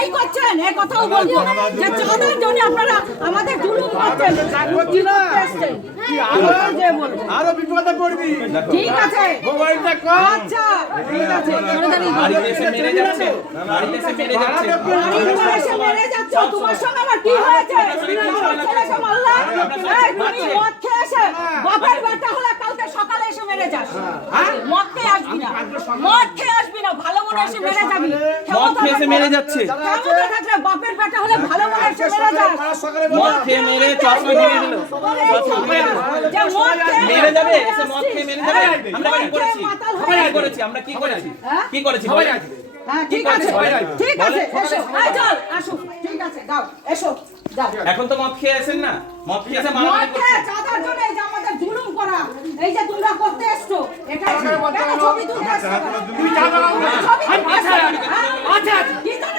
এই করছেন, এই কথাও বলবো যে চাঁদার জন্য আপনারা আমাদের জুলুম করছেন। কি করতে এসছেন? যে বলবো আরো বিপদে পড়বি। ঠিক আছে, মোবাইলটা কর। আচ্ছা ঠিক আছে। বাড়িতে এসে মেরে যাচ্ছে, বাড়িতে এসে মেরে যাচ্ছে। বাড়ির ঘরে এসে মেরে যাচ্ছ, তোমার সঙ্গে আমার কি হয়েছে? আমার ছেলেকে মারলা? এই, তুমি মদ খেয়ে এসে বাপের বেটা হলে কালকে সকালে এসে মেরে যাস। মদ খেয়ে আসবি না, মদ খেয়ে আসবি না, ভালো মনে এসে মেরে যাবি। মদ খেয়ে এসে মেরে যাচ্ছে। ক্ষমতা থাকলে বাপের বেটা হলে ভালো মনে এসে মেরে যাস। মদ খেয়ে মেরে চশমা ভেঙে দিল। যে মদ খেয়ে মেরে যাবে, এসে মদ খেয়ে মেরে যাবে। আমরা কি করেছি? কি করেছি? আমরা কি করেছি? কি করেছি? হ্যাঁ ঠিক আছে, ঠিক আছে, এসো, এই চল, আসো, ঠিক আছে, দাও, এসো, যাও। এখন তো মদ খেয়ে আসেন না, মদ খেয়ে এসে মদ মারামারি খেয়ে করছে। চাঁদার জন্য এই যে আমাদের জুলুম করা, এই যে তোমরা করতে এসছো, এটা কেন ছবি তুলতে এসছো? তুমি চাঁদা দাও না। ছবি তুলতে এসছো? হ্যাঁ? কি জন্য